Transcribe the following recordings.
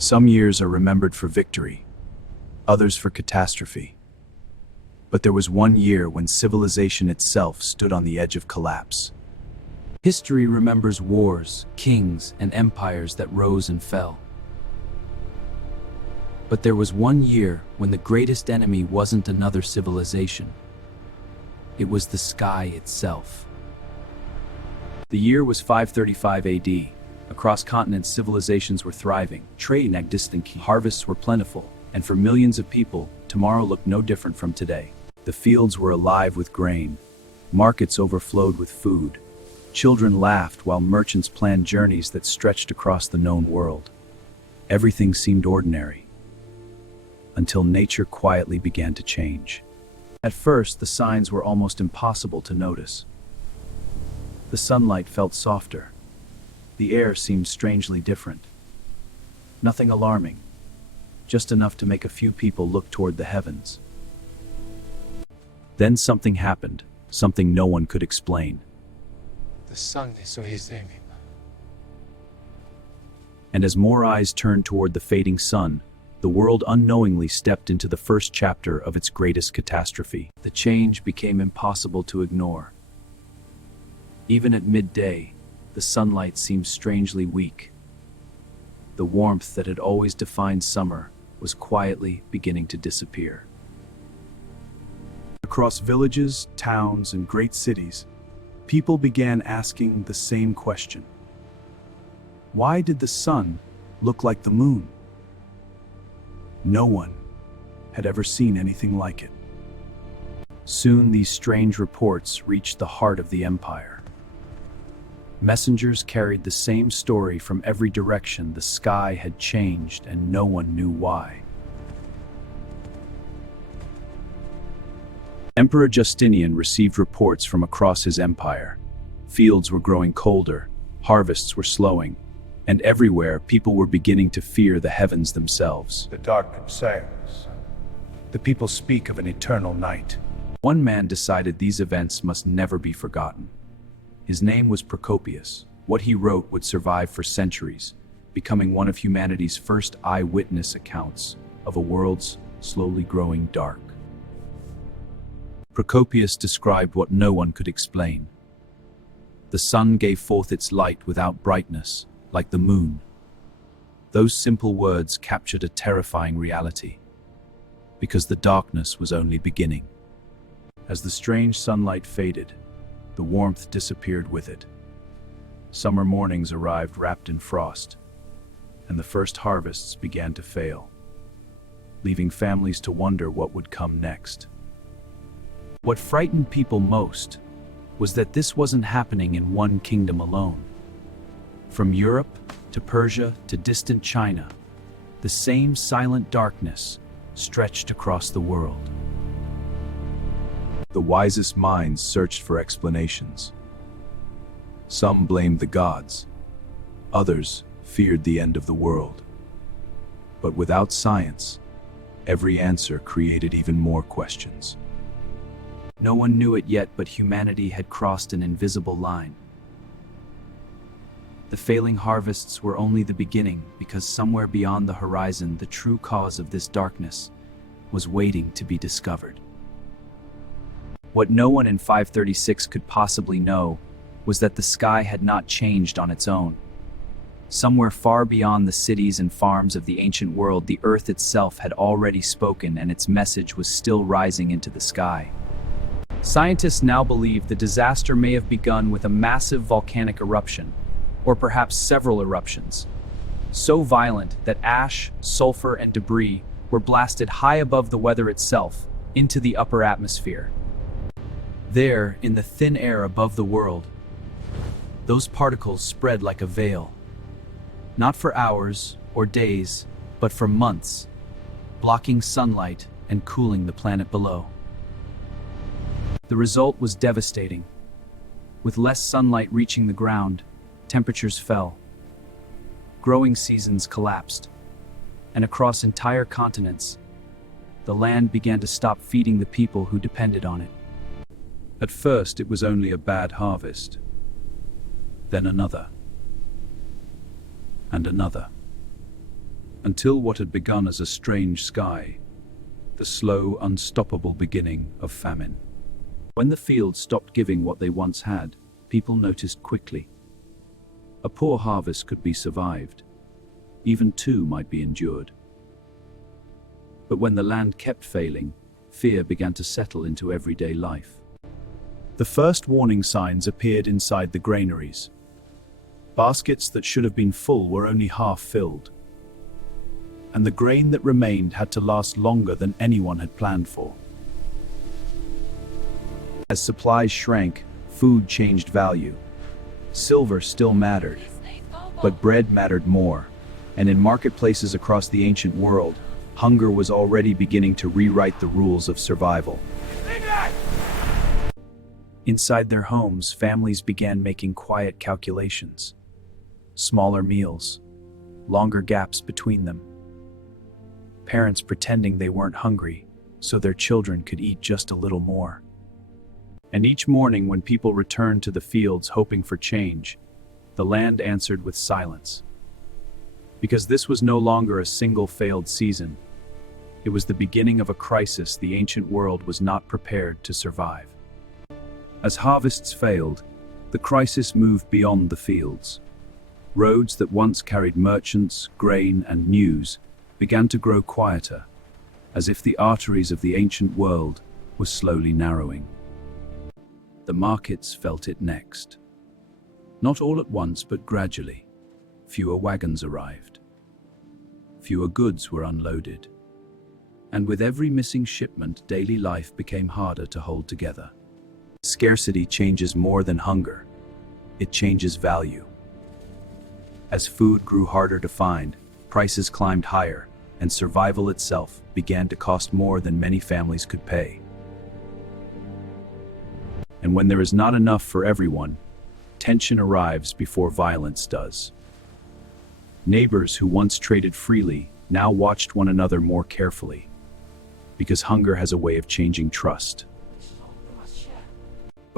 Some years are remembered for victory, others for catastrophe. But there was one year when civilization itself stood on the edge of collapse. History remembers wars, kings, and empires that rose and fell. But there was one year when the greatest enemy wasn't another civilization. It was the sky itself. The year was 535 AD. Across continents, civilizations were thriving, trade and distant harvests were plentiful, and for millions of people, tomorrow looked no different from today. The fields were alive with grain, markets overflowed with food, children laughed while merchants planned journeys that stretched across the known world. Everything seemed ordinary, until nature quietly began to change. At first, the signs were almost impossible to notice. The sunlight felt softer. The air seemed strangely different. Nothing alarming, just enough to make a few people look toward the heavens. Then something happened, something no one could explain. The sun is so his aiming. And as more eyes turned toward the fading sun, the world unknowingly stepped into the first chapter of its greatest catastrophe. The change became impossible to ignore. Even at midday, the sunlight seemed strangely weak. The warmth that had always defined summer was quietly beginning to disappear. Across villages, towns, and great cities, people began asking the same question. Why did the sun look like the moon? No one had ever seen anything like it. Soon these strange reports reached the heart of the empire. Messengers carried the same story from every direction. The sky had changed and no one knew why. Emperor Justinian received reports from across his empire. Fields were growing colder, harvests were slowing, and everywhere people were beginning to fear the heavens themselves. The darkness sails. The people speak of an eternal night. One man decided these events must never be forgotten. His name was Procopius. What he wrote would survive for centuries, becoming one of humanity's first eyewitness accounts of a world's slowly growing dark. Procopius described what no one could explain. The sun gave forth its light without brightness, like the moon. Those simple words captured a terrifying reality, because the darkness was only beginning. As the strange sunlight faded, the warmth disappeared with it. Summer mornings arrived wrapped in frost, and the first harvests began to fail, leaving families to wonder what would come next. What frightened people most was that this wasn't happening in one kingdom alone. From Europe to Persia to distant China, the same silent darkness stretched across the world. The wisest minds searched for explanations. Some blamed the gods, others feared the end of the world. But without science, every answer created even more questions. No one knew it yet, but humanity had crossed an invisible line. The failing harvests were only the beginning, because somewhere beyond the horizon, the true cause of this darkness was waiting to be discovered. What no one in 536 could possibly know was that the sky had not changed on its own. Somewhere far beyond the cities and farms of the ancient world, the earth itself had already spoken, and its message was still rising into the sky. Scientists now believe the disaster may have begun with a massive volcanic eruption, or perhaps several eruptions, so violent that ash, sulfur, and debris were blasted high above the weather itself into the upper atmosphere. There, in the thin air above the world, those particles spread like a veil, not for hours or days, but for months, blocking sunlight and cooling the planet below. The result was devastating. With less sunlight reaching the ground, temperatures fell. Growing seasons collapsed, and across entire continents, the land began to stop feeding the people who depended on it. At first, it was only a bad harvest, then another, and another. until what had begun as a strange sky, the slow, unstoppable beginning of famine. When the fields stopped giving what they once had, people noticed quickly. A poor harvest could be survived. Even two might be endured. But when the land kept failing, fear began to settle into everyday life. The first warning signs appeared inside the granaries. Baskets that should have been full were only half filled, and the grain that remained had to last longer than anyone had planned for. As supplies shrank, food changed value. Silver still mattered, but bread mattered more, and in marketplaces across the ancient world, hunger was already beginning to rewrite the rules of survival. Inside their homes, families began making quiet calculations. Smaller meals, longer gaps between them. Parents pretending they weren't hungry, so their children could eat just a little more. And each morning when people returned to the fields hoping for change, the land answered with silence. Because this was no longer a single failed season. It was the beginning of a crisis the ancient world was not prepared to survive. As harvests failed, the crisis moved beyond the fields. Roads that once carried merchants, grain, and news began to grow quieter, as if the arteries of the ancient world were slowly narrowing. The markets felt it next. Not all at once, but gradually. Fewer wagons arrived. Fewer goods were unloaded. And with every missing shipment, daily life became harder to hold together. Scarcity changes more than hunger. It changes value. As food grew harder to find, prices climbed higher, and survival itself began to cost more than many families could pay. And when there is not enough for everyone, tension arrives before violence does. Neighbors who once traded freely now watched one another more carefully, because hunger has a way of changing trust.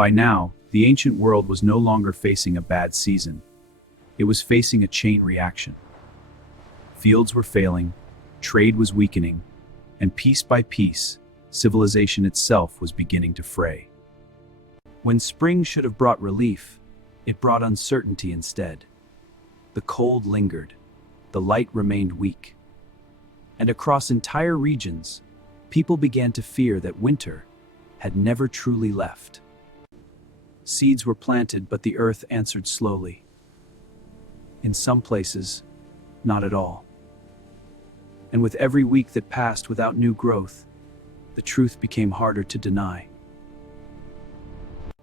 By now, the ancient world was no longer facing a bad season. It was facing a chain reaction. Fields were failing, trade was weakening, and piece by piece, civilization itself was beginning to fray. When spring should have brought relief, it brought uncertainty instead. The cold lingered, the light remained weak. And across entire regions, people began to fear that winter had never truly left. Seeds were planted, but the earth answered slowly. In some places, not at all. And with every week that passed without new growth, the truth became harder to deny.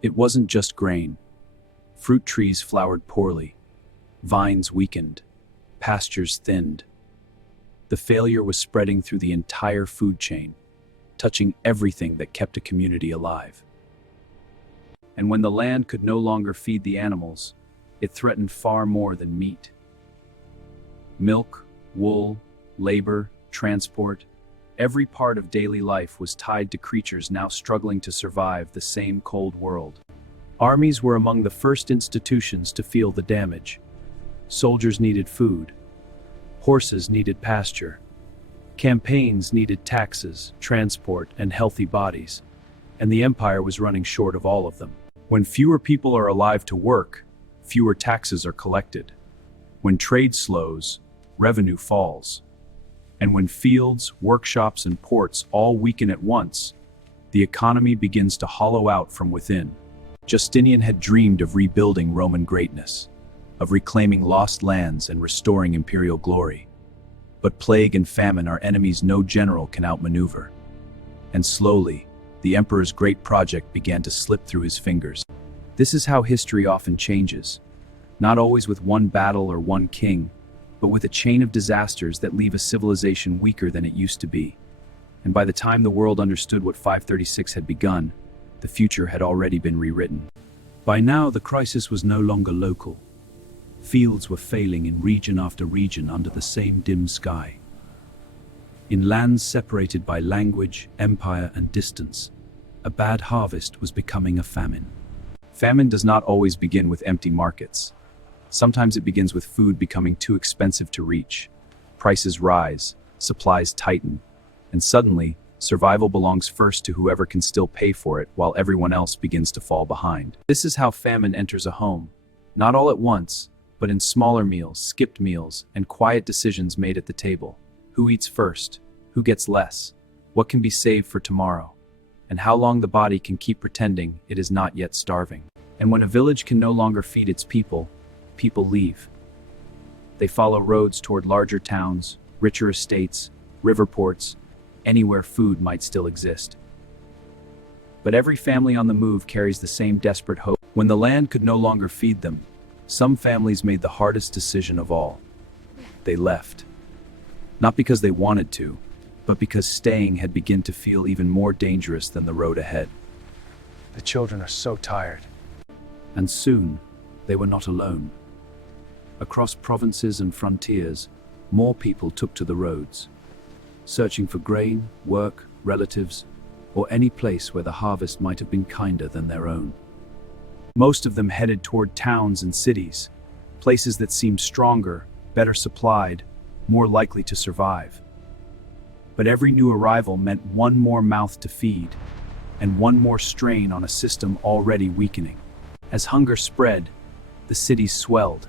It wasn't just grain. Fruit trees flowered poorly, vines weakened, pastures thinned. The failure was spreading through the entire food chain, touching everything that kept a community alive. And when the land could no longer feed the animals, it threatened far more than meat. Milk, wool, labor, transport, every part of daily life was tied to creatures now struggling to survive the same cold world. Armies were among the first institutions to feel the damage. Soldiers needed food. Horses needed pasture. Campaigns needed taxes, transport, and healthy bodies. And the empire was running short of all of them. When fewer people are alive to work, fewer taxes are collected. When trade slows, revenue falls. And when fields, workshops, and ports all weaken at once, the economy begins to hollow out from within. Justinian had dreamed of rebuilding Roman greatness, of reclaiming lost lands and restoring imperial glory. But plague and famine are enemies no general can outmaneuver. And slowly, the emperor's great project began to slip through his fingers. This is how history often changes, not always with one battle or one king, but with a chain of disasters that leave a civilization weaker than it used to be. And by the time the world understood what 536 had begun, the future had already been rewritten. By now, the crisis was no longer local. Fields were failing in region after region under the same dim sky. In lands separated by language, empire, and distance, a bad harvest was becoming a famine. Famine does not always begin with empty markets. Sometimes it begins with food becoming too expensive to reach, Prices rise, supplies tighten, and suddenly, survival belongs first to whoever can still pay for it while everyone else begins to fall behind. This is how famine enters a home. Not all at once, but in smaller meals, skipped meals, and quiet decisions made at the table. Who eats first? Who gets less? What can be saved for tomorrow? And how long the body can keep pretending it is not yet starving. And when a village can no longer feed its people, people leave. They follow roads toward larger towns, richer estates, river ports, anywhere food might still exist. But every family on the move carries the same desperate hope. When the land could no longer feed them, some families made the hardest decision of all. They left. Not because they wanted to, but because staying had begun to feel even more dangerous than the road ahead. The children are so tired. And soon, they were not alone. Across provinces and frontiers, more people took to the roads, searching for grain, work, relatives, or any place where the harvest might have been kinder than their own. Most of them headed toward towns and cities, places that seemed stronger, better supplied, more likely to survive. But every new arrival meant one more mouth to feed, and one more strain on a system already weakening. As hunger spread, the cities swelled.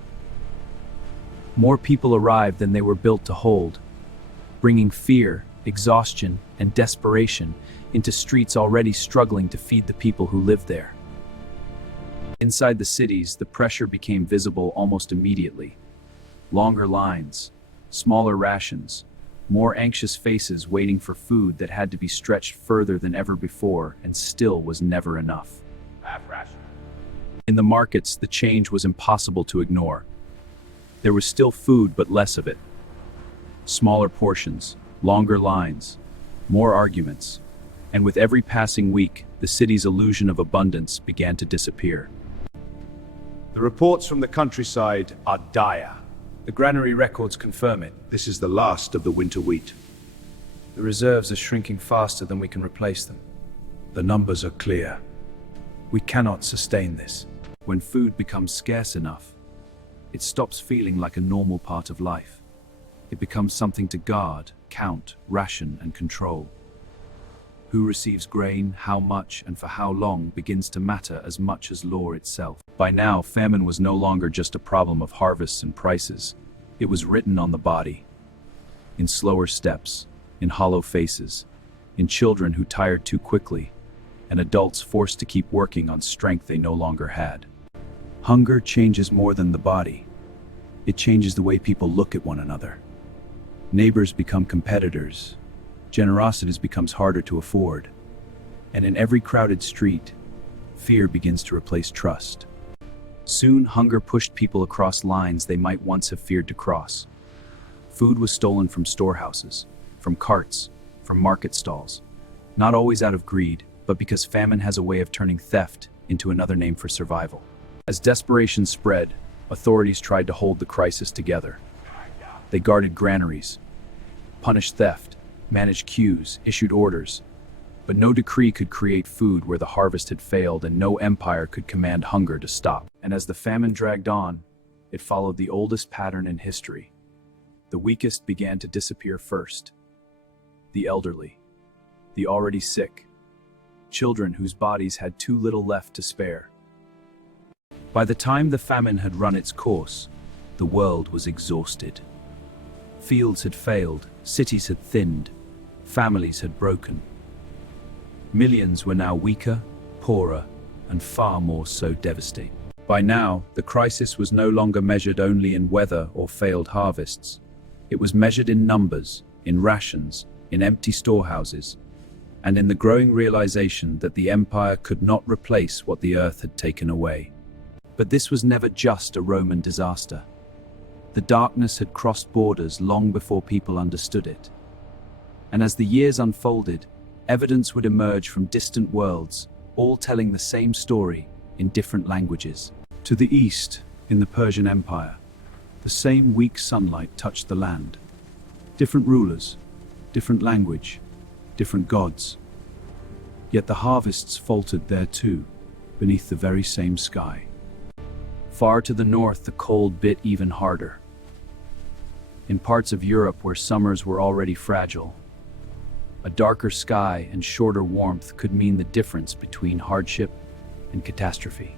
More people arrived than they were built to hold, bringing fear, exhaustion, and desperation into streets already struggling to feed the people who lived there. Inside the cities, the pressure became visible almost immediately. Longer lines, smaller rations, more anxious faces waiting for food that had to be stretched further than ever before and still was never enough. In the markets, the change was impossible to ignore. There was still food, but less of it. Smaller portions, longer lines, more arguments, and with every passing week, the city's illusion of abundance began to disappear. The reports from the countryside are dire. The granary records confirm it. This is the last of the winter wheat. The reserves are shrinking faster than we can replace them. The numbers are clear. We cannot sustain this. When food becomes scarce enough, it stops feeling like a normal part of life. It becomes something to guard, count, ration, and control. Who receives grain, how much, and for how long begins to matter as much as law itself. By now, famine was no longer just a problem of harvests and prices. It was written on the body. In slower steps, in hollow faces, in children who tired too quickly, and adults forced to keep working on strength they no longer had. Hunger changes more than the body. It changes the way people look at one another. Neighbors become competitors. Generosity becomes harder to afford. And in every crowded street, fear begins to replace trust. Soon, hunger pushed people across lines they might once have feared to cross. Food was stolen from storehouses, from carts, from market stalls. Not always out of greed, but because famine has a way of turning theft into another name for survival. As desperation spread, authorities tried to hold the crisis together. They guarded granaries, punished theft, managed queues, issued orders. But no decree could create food where the harvest had failed, and no empire could command hunger to stop. And as the famine dragged on, it followed the oldest pattern in history. The weakest began to disappear first. The elderly, the already sick, children whose bodies had too little left to spare. By the time the famine had run its course, the world was exhausted. Fields had failed, cities had thinned, families had broken. Millions were now weaker, poorer, and far more so devastated. By now, the crisis was no longer measured only in weather or failed harvests. It was measured in numbers, in rations, in empty storehouses, and in the growing realization that the empire could not replace what the earth had taken away. But this was never just a Roman disaster. The darkness had crossed borders long before people understood it. And as the years unfolded, evidence would emerge from distant worlds, all telling the same story in different languages. To the east, in the Persian Empire, the same weak sunlight touched the land. Different rulers, different language, different gods. Yet the harvests faltered there too, beneath the very same sky. Far to the north, the cold bit even harder. In parts of Europe where summers were already fragile, a darker sky and shorter warmth could mean the difference between hardship and catastrophe.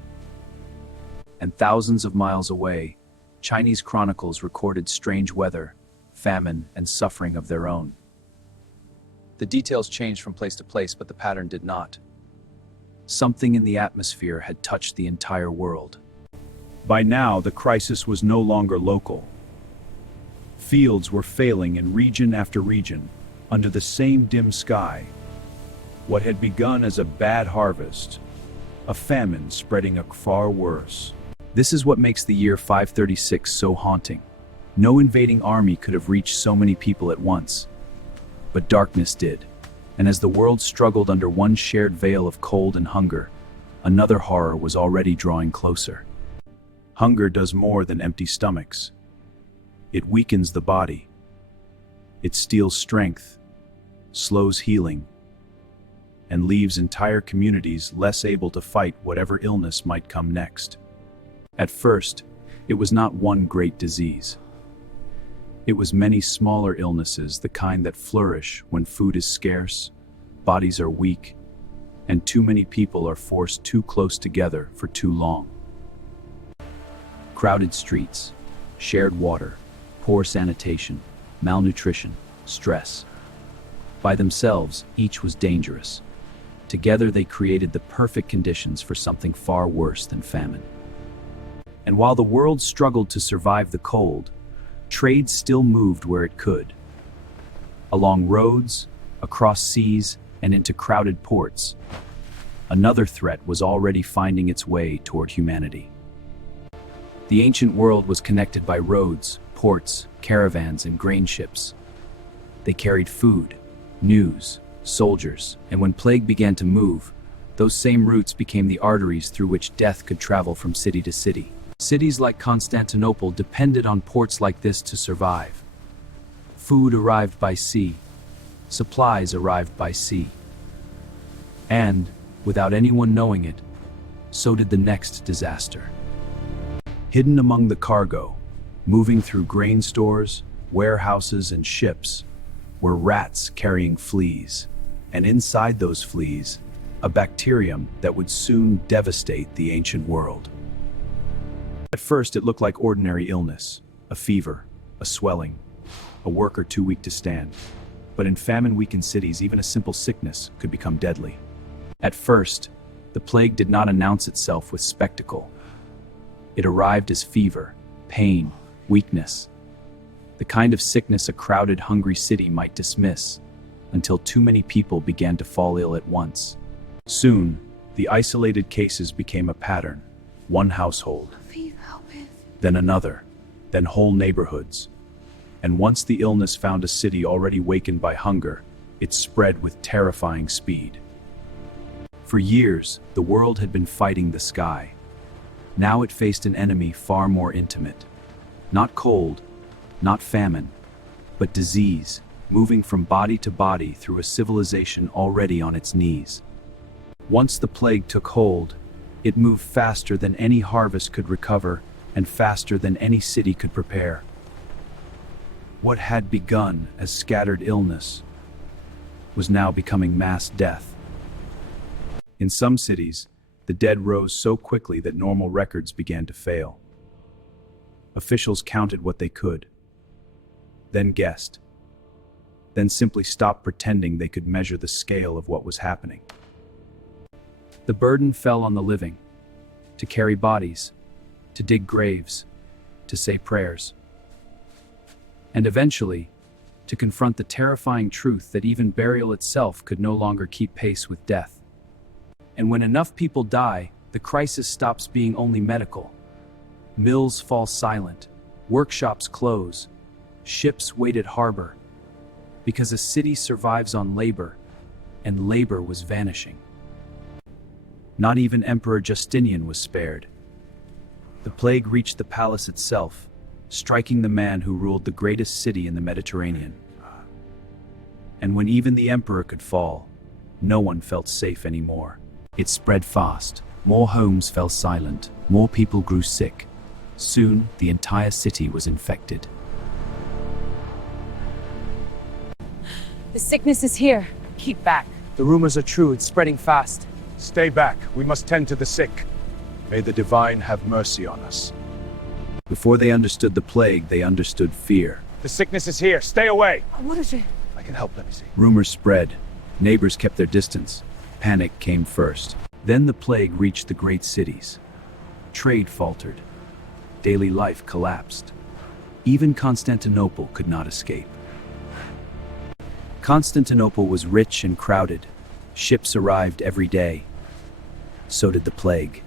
And thousands of miles away, Chinese chronicles recorded strange weather, famine, and suffering of their own. The details changed from place to place, but the pattern did not. Something in the atmosphere had touched the entire world. By now, the crisis was no longer local. Fields were failing in region after region, under the same dim sky. What had begun as a bad harvest, a famine spreading far worse. This is what makes the year 536 so haunting. No invading army could have reached so many people at once. But darkness did, and as the world struggled under one shared veil of cold and hunger, another horror was already drawing closer. Hunger does more than empty stomachs. It weakens the body. It steals strength, slows healing, and leaves entire communities less able to fight whatever illness might come next. At first, it was not one great disease. It was many smaller illnesses, the kind that flourish when food is scarce, bodies are weak, and too many people are forced too close together for too long. Crowded streets, shared water, poor sanitation, malnutrition, stress. By themselves, each was dangerous. Together they created the perfect conditions for something far worse than famine. And while the world struggled to survive the cold, trade still moved where it could. Along roads, across seas, and into crowded ports, another threat was already finding its way toward humanity. The ancient world was connected by roads, ports, caravans, and grain ships. They carried food, news, soldiers, and when plague began to move, those same routes became the arteries through which death could travel from city to city. Cities like Constantinople depended on ports like this to survive. Food arrived by sea, supplies arrived by sea. And, without anyone knowing it, so did the next disaster. Hidden among the cargo, moving through grain stores, warehouses, and ships, were rats carrying fleas, and inside those fleas, a bacterium that would soon devastate the ancient world. At first, it looked like ordinary illness, a fever, a swelling, a worker too weak to stand. But in famine-weakened cities, even a simple sickness could become deadly. At first, the plague did not announce itself with spectacle. It arrived as fever, pain, weakness, the kind of sickness a crowded, hungry city might dismiss, until too many people began to fall ill at once. Soon, the isolated cases became a pattern, one household, then another, then whole neighborhoods. And once the illness found a city already wakened by hunger, it spread with terrifying speed. For years, the world had been fighting the sky. Now it faced an enemy far more intimate. Not cold, not famine, but disease, moving from body to body through a civilization already on its knees. Once the plague took hold, it moved faster than any harvest could recover and faster than any city could prepare. What had begun as scattered illness was now becoming mass death. In some cities, the dead rose so quickly that normal records began to fail. Officials counted what they could, then guessed, then simply stopped pretending they could measure the scale of what was happening. The burden fell on the living, to carry bodies, to dig graves, to say prayers, and eventually, to confront the terrifying truth that even burial itself could no longer keep pace with death. And when enough people die, the crisis stops being only medical. Mills fall silent, workshops close, ships wait at harbor, because a city survives on labor, and labor was vanishing. Not even Emperor Justinian was spared. The plague reached the palace itself, striking the man who ruled the greatest city in the Mediterranean. And when even the emperor could fall, no one felt safe anymore. It spread fast. More homes fell silent. More people grew sick. Soon, the entire city was infected. The sickness is here. Keep back. The rumors are true, it's spreading fast. Stay back. We must tend to the sick. May the divine have mercy on us. Before they understood the plague, they understood fear. The sickness is here. Stay away. What is it? I can help. Let me see. Rumors spread. Neighbors kept their distance. Panic came first. Then the plague reached the great cities. Trade faltered. Daily life collapsed. Even Constantinople could not escape. Constantinople was rich and crowded. Ships arrived every day. So did the plague.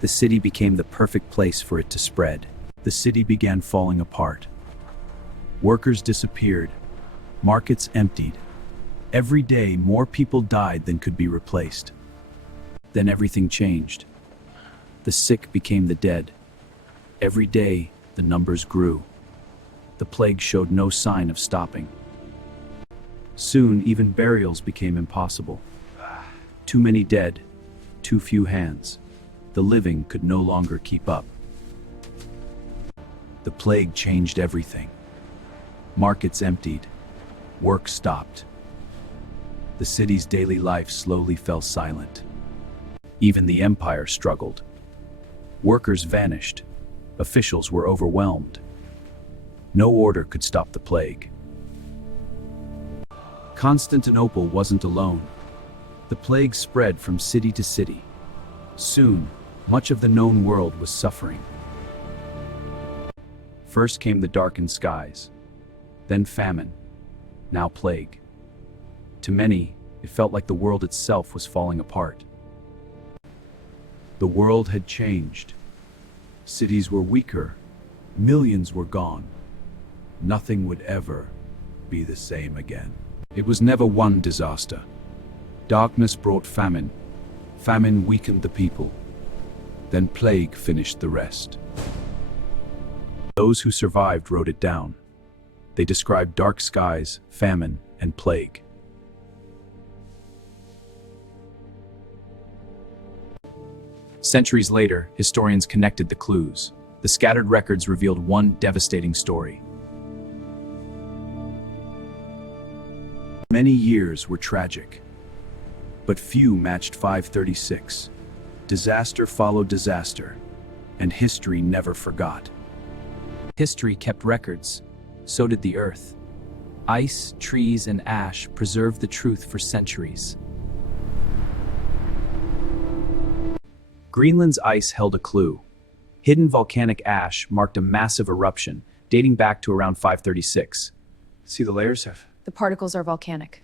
The city became the perfect place for it to spread. The city began falling apart. Workers disappeared. Markets emptied. Every day, more people died than could be replaced. Then everything changed. The sick became the dead. Every day, the numbers grew. The plague showed no sign of stopping. Soon, even burials became impossible. Too many dead, too few hands. The living could no longer keep up. The plague changed everything. Markets emptied. Work stopped. The city's daily life slowly fell silent. Even the empire struggled. Workers vanished. Officials were overwhelmed. No order could stop the plague. Constantinople wasn't alone. The plague spread from city to city. Soon, much of the known world was suffering. First came the darkened skies, then famine, now plague. To many, it felt like the world itself was falling apart. The world had changed. Cities were weaker, millions were gone. Nothing would ever be the same again. It was never one disaster. Darkness brought famine. Famine weakened the people. Then plague finished the rest. Those who survived wrote it down. They described dark skies, famine, and plague. Centuries later, historians connected the clues. The scattered records revealed one devastating story. Many years were tragic, but few matched 536. Disaster followed disaster, and history never forgot. History kept records, so did the earth. Ice, trees, and ash preserved the truth for centuries. Greenland's ice held a clue. Hidden volcanic ash marked a massive eruption, dating back to around 536. See the layers have. The particles are volcanic.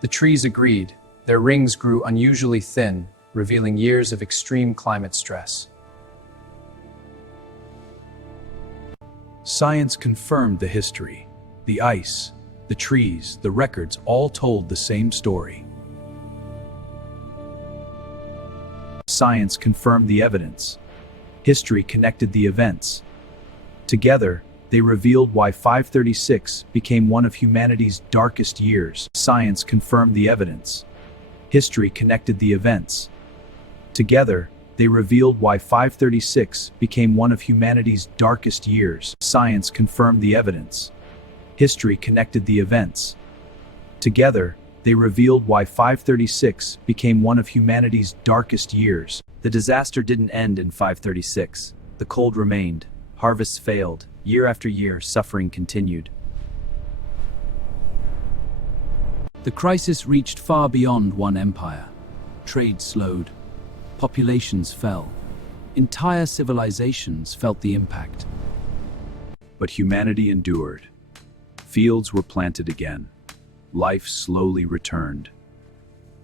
The trees agreed. Their rings grew unusually thin, revealing years of extreme climate stress. Science confirmed the history. The ice, the trees, the records all told the same story. Science confirmed the evidence. History connected the events. Together, they revealed why 536 became one of humanity's darkest years. Science confirmed the evidence. History connected the events. Together, they revealed why 536 became one of humanity's darkest years. Science confirmed the evidence. History connected the events. Together, they revealed why 536 became one of humanity's darkest years. The disaster didn't end in 536. The cold remained. Harvests failed. Year after year, suffering continued. The crisis reached far beyond one empire. Trade slowed. Populations fell. Entire civilizations felt the impact. But humanity endured. Fields were planted again. Life slowly returned.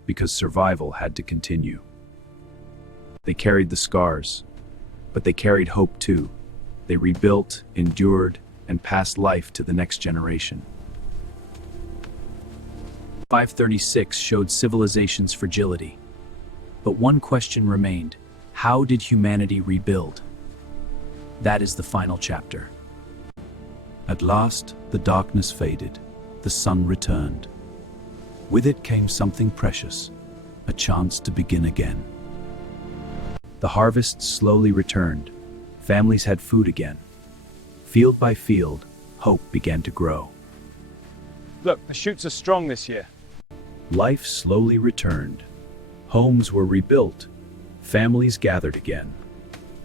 Because survival had to continue. They carried the scars, but they carried hope too. They rebuilt, endured, and passed life to the next generation. 536 showed civilization's fragility. But one question remained: how did humanity rebuild? That is the final chapter. At last, the darkness faded. The sun returned. With it came something precious, a chance to begin again. The harvest slowly returned. Families had food again. Field by field, hope began to grow. Look, the shoots are strong this year. Life slowly returned. Homes were rebuilt. Families gathered again.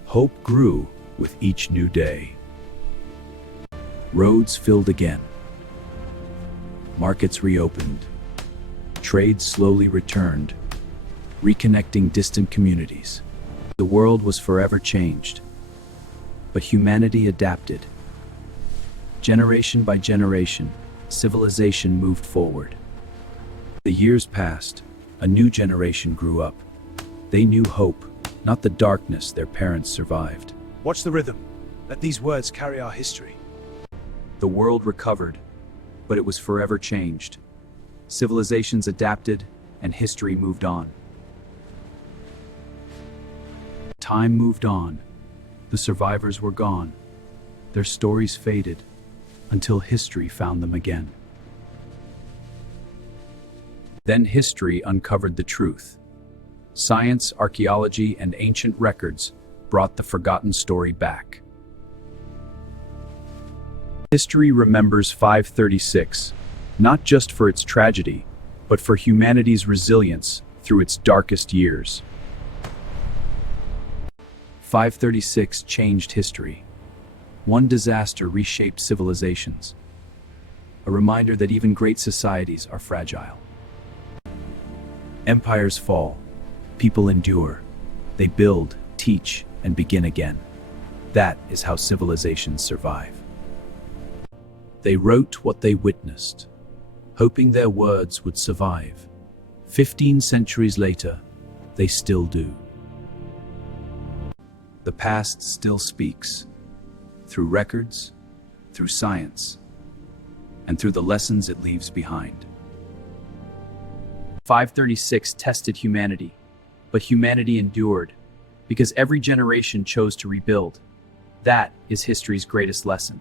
Hope grew with each new day. Roads filled again. Markets reopened. Trade slowly returned, reconnecting distant communities. The world was forever changed, but humanity adapted. Generation by generation, civilization moved forward. The years passed, a new generation grew up. They knew hope, not the darkness their parents survived. Watch the rhythm. Let these words carry our history. The world recovered, but it was forever changed. Civilizations adapted, and history moved on. Time moved on. The survivors were gone. Their stories faded, until history found them again. Then history uncovered the truth. Science, archaeology, and ancient records brought the forgotten story back. History remembers 536, not just for its tragedy, but for humanity's resilience through its darkest years. 536 changed history. One disaster reshaped civilizations. A reminder that even great societies are fragile. Empires fall. People endure. They build, teach, and begin again. That is how civilizations survive. They wrote what they witnessed, hoping their words would survive. 15 centuries later, they still do. The past still speaks, through records, through science, and through the lessons it leaves behind. 536 tested humanity, but humanity endured, because every generation chose to rebuild. That is history's greatest lesson.